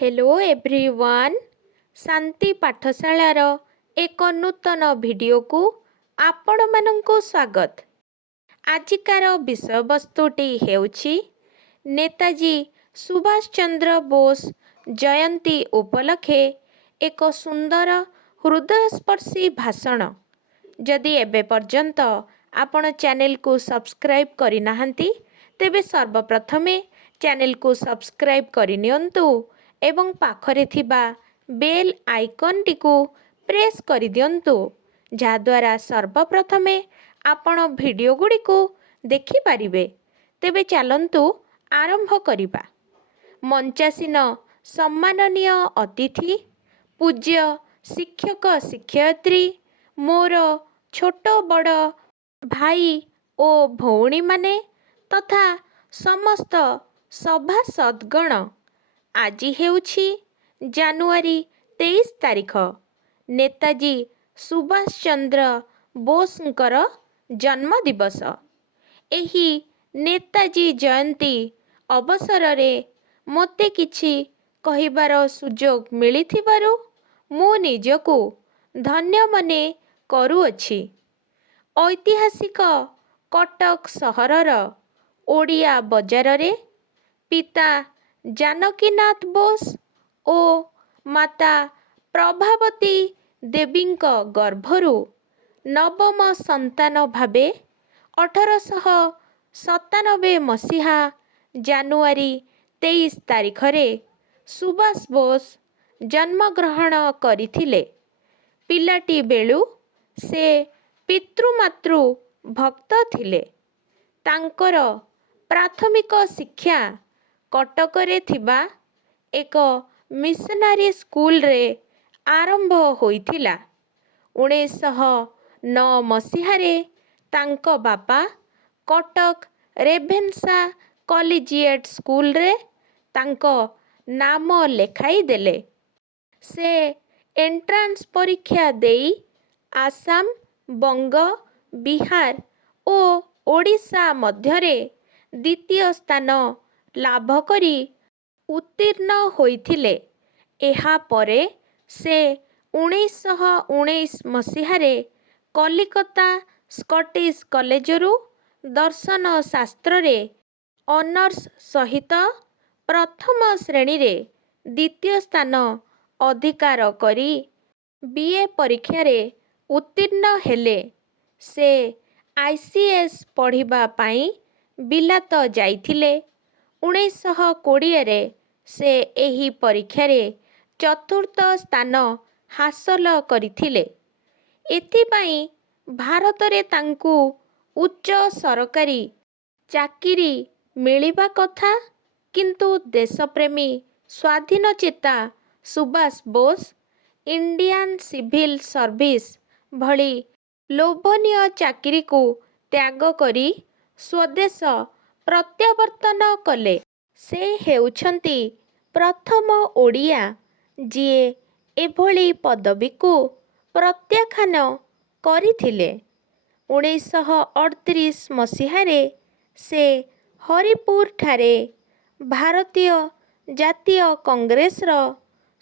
Hello everyone शांति पाठशालार एक नूतन video को आपण मानंकु स्वागत। आजिकार विषय वस्तुटी हेउछि नेताजी सुभाष चंद्र बोस जयंती उपलक्षे एक सुंदर हृदयस्पर्शी भाषण। जदि एबे पर्यंत आपण चैनल को सब्सक्राइब करि नाहंती तेबे सर्वप्रथमे चैनल को सब्सक्राइब करिनियंतु एवं पाखरे थिबा बेल आइकन टिकु प्रेस करि दियंतु जाद्वारा सर्वप्रथमे आपण वीडियो गुडी को देखि पारिबे। तेबे चलंतु आरंभ करिबा। मंचासीन सम्माननीय अतिथि पूज्य शिक्षक शिक्षयित्री मोर छोट बड़ भाई ओ भौणी माने तथा समस्त सभासदगण आज हेउछि जानुआरी 23 तारिख नेताजी सुभाष चंद्र बोसଙ୍କର जन्म दिवस। एही नेताजी जयंती अवसରରେ ମୋତେ କିଛି କହିବାର ସୁଯୋଗ ମିଳିଥିବାରୁ ମୁଁ ନିଜକୁ ଧନ୍ୟ ମନେ କରୁଅଛି। ଐତିହାସିକ କଟକ ସହରର ଓଡ଼ିଆ ବଜାରରେ ପିତା ଜାନକୀନାଥ ବୋଷ ଓ ମାତା ପ୍ରଭାବତୀ ଦେବୀଙ୍କ ଗର୍ଭରୁ ନବମ ସନ୍ତାନ ଭାବେ 1897 ମସିହା ଜାନୁଆରୀ 23 ତାରିଖରେ ସୁଭାଷ ବୋଷ ଜନ୍ମଗ୍ରହଣ କରିଥିଲେ। ପିଲାଟି ବେଳୁ ସେ ପିତୃମାତୃ ଭକ୍ତ ଥିଲେ। ତାଙ୍କର ପ୍ରାଥମିକ ଶିକ୍ଷା କଟକରେ ଥିବା ଏକ ମିଶନାରୀ ସ୍କୁଲରେ ଆରମ୍ଭ ହୋଇଥିଲା। 1909 ମସିହାରେ ତାଙ୍କ ବାପା କଟକ ରେଭେନ୍ସା କଲିଜିଏଟ୍ ସ୍କୁଲରେ ତାଙ୍କ ନାମ ଲେଖାଇ ଦେଲେ। ସେ ଏଣ୍ଟ୍ରାନ୍ସ ପରୀକ୍ଷା ଦେଇ ଆସାମ, ବଙ୍ଗ, ବିହାର ଓ ଓଡ଼ିଶା ମଧ୍ୟରେ ଦ୍ୱିତୀୟ ସ୍ଥାନ ଲାଭ କରି ଉତ୍ତୀର୍ଣ୍ଣ ହୋଇଥିଲେ। ଏହା ପରେ ସେ 1919 ମସିହାରେ କଲିକତା ସ୍କଟିଶ କଲେଜରୁ ଦର୍ଶନ ଶାସ୍ତ୍ରରେ ଅନର୍ସ ସହିତ ପ୍ରଥମ ଶ୍ରେଣୀରେ ଦ୍ୱିତୀୟ ସ୍ଥାନ ଅଧିକାର କରି ବିଏ ପରୀକ୍ଷାରେ ଉତ୍ତୀର୍ଣ୍ଣ ହେଲେ। ସେ ICS ପଢ଼ିବା ପାଇଁ ବିଲାତ ଯାଇଥିଲେ। 1920ରେ ସେ ଏହି ପରୀକ୍ଷାରେ ଚତୁର୍ଥ ସ୍ଥାନ ହାସଲ କରିଥିଲେ। ଏଥିପାଇଁ ଭାରତରେ ତାଙ୍କୁ ଉଚ୍ଚ ସରକାରୀ ଚାକିରି ମିଳିବା କଥା, କିନ୍ତୁ ଦେଶପ୍ରେମୀ ସ୍ୱାଧୀନଚେତା Subhash Bose Indian civil service ଭଳି ଲୋଭନୀୟ ଚାକିରିକୁ ତ୍ୟାଗ କରି ସ୍ୱଦେଶ ପ୍ରତ୍ୟାବର୍ତ୍ତନ କଲେ। ସେ ହେଉଛନ୍ତି ପ୍ରଥମ ଓଡ଼ିଆ ଯିଏ ଏଭଳି ପଦବୀକୁ ପ୍ରତ୍ୟାଖ୍ୟାନ କରିଥିଲେ। 1938 ମସିହାରେ ସେ ହରିପୁରଠାରେ ଭାରତୀୟ ଜାତୀୟ କଂଗ୍ରେସର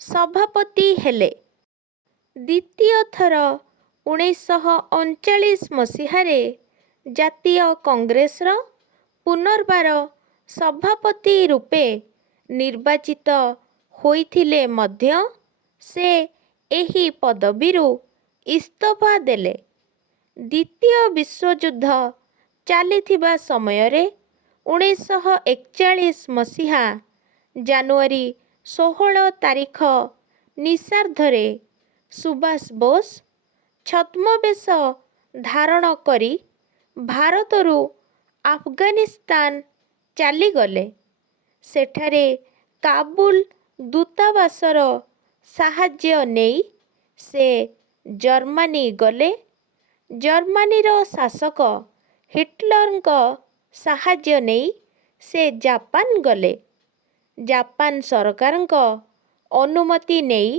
ସଭାପତି ହେଲେ। ଦ୍ୱିତୀୟ ଥର 1939 ମସିହାରେ ଜାତୀୟ କଂଗ୍ରେସର ପୁନର୍ବାର ସଭାପତି ରୂପେ ନିର୍ବାଚିତ ହୋଇଥିଲେ ମଧ୍ୟ ସେ ଏହି ପଦବୀରୁ ଇସ୍ତଫା ଦେଲେ। ଦ୍ୱିତୀୟ ବିଶ୍ୱଯୁଦ୍ଧ ଚାଲିଥିବା ସମୟରେ 1941 ମସିହା ଜାନୁଆରୀ 16 ତାରିଖ ନିଶାର୍ଦ୍ଧରେ ସୁଭାଷ ବୋଷ ଛଦ୍ମବେଶ ଧାରଣ କରି ଭାରତରୁ ଆଫଗାନିସ୍ତାନ ଚାଲିଗଲେ। ସେଠାରେ କାବୁଲ ଦୂତାବାସର ସାହାଯ୍ୟ ନେଇ ସେ ଜର୍ମାନୀ ଗଲେ। ଜର୍ମାନୀର ଶାସକ ହିଟଲରଙ୍କ ସାହାଯ୍ୟ ନେଇ ସେ ଜାପାନ ଗଲେ। ଜାପାନ ସରକାରଙ୍କ ଅନୁମତି ନେଇ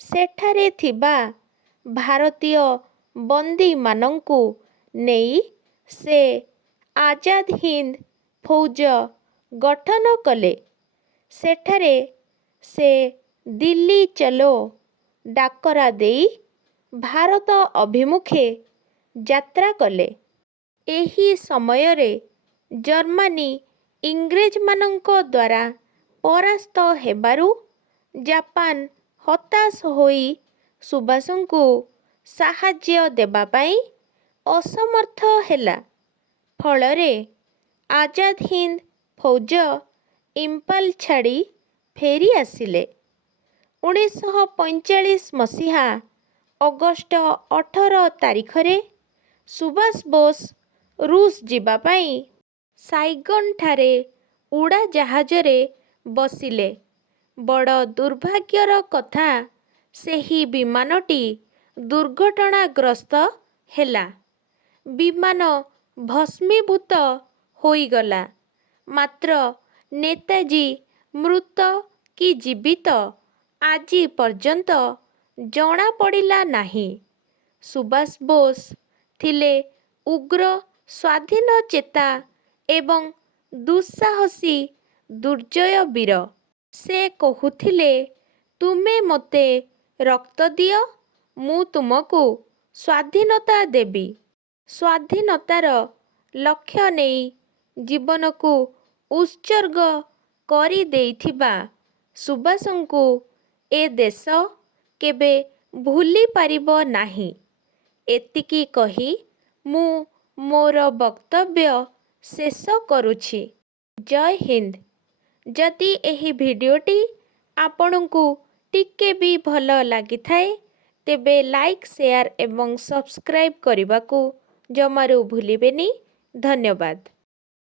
ସେଠାରେ ଥିବା ଭାରତୀୟ ବନ୍ଦୀମାନଙ୍କୁ ନେଇ ସେ ଆଜାଦ ହିନ୍ଦ ଫୌଜ ଗଠନ କଲେ। ସେଠାରେ ସେ ଦିଲ୍ଲୀ ଚଲୋ ଡାକରା ଦେଇ ଭାରତ ଅଭିମୁଖେ ଯାତ୍ରା କଲେ। ଏହି ସମୟରେ ଜର୍ମାନୀ ଇଂରେଜମାନଙ୍କ ଦ୍ୱାରା ପରାସ୍ତ ହେବାରୁ ଜାପାନ ହତାଶ ହୋଇ ସୁଭାଷଙ୍କୁ ସାହାଯ୍ୟ ଦେବା ପାଇଁ ଅସମର୍ଥ ହେଲା। ଫଳରେ ଆଜାଦ ହିନ୍ଦ ଫୌଜ ଇମ୍ଫାଲ ଛାଡ଼ି ଫେରି ଆସିଲେ। 1945 ମସିହା ଅଗଷ୍ଟ 18 ତାରିଖରେ ସୁଭାଷ ବୋଷ ରୁଷ ଯିବା ପାଇଁ ସାଇଗନଠାରେ ଉଡ଼ାଜାହାଜରେ ବସିଲେ। ବଡ଼ ଦୁର୍ଭାଗ୍ୟର କଥା, ସେହି ବିମାନଟି ଦୁର୍ଘଟଣାଗ୍ରସ୍ତ ହେଲା। ବିମାନ ଭସ୍ମୀଭୂତ ହୋଇଗଲା। ମାତ୍ର ନେତାଜୀ ମୃତ କି ଜୀବିତ ଆଜି ପର୍ଯ୍ୟନ୍ତ ଜଣାପଡ଼ିଲା ନାହିଁ। ସୁଭାଷ ବୋଷ ଥିଲେ ଉଗ୍ର ସ୍ୱାଧୀନଚେତା ଏବଂ ଦୁଃସାହସୀ ଦୁର୍ଜୟ ବୀର। ସେ କହୁଥିଲେ, ତୁମେ ମୋତେ ରକ୍ତ ଦିଅ, ମୁଁ ତୁମକୁ ସ୍ୱାଧୀନତା ଦେବି। ସ୍ୱାଧୀନତାର ଲକ୍ଷ୍ୟ ନେଇ ଜୀବନକୁ ଉତ୍ସର୍ଗ କରିଦେଇଥିବା ସୁଭାଷଙ୍କୁ ଏ ଦେଶ କେବେ ଭୁଲିପାରିବ ନାହିଁ। ଏତିକି କହି ମୁଁ ମୋର ବକ୍ତବ୍ୟ ଶେଷ କରୁଛି। ଜୟ ହିନ୍ଦ। ଯଦି ଏହି ଭିଡ଼ିଓଟି ଆପଣଙ୍କୁ ଟିକେ ବି ଭଲ ଲାଗିଥାଏ, ତେବେ ଲାଇକ୍, ସେୟାର ଏବଂ ସବସ୍କ୍ରାଇବ୍ କରିବାକୁ ଜମାରୁ ଭୁଲିବେନି। ଧନ୍ୟବାଦ।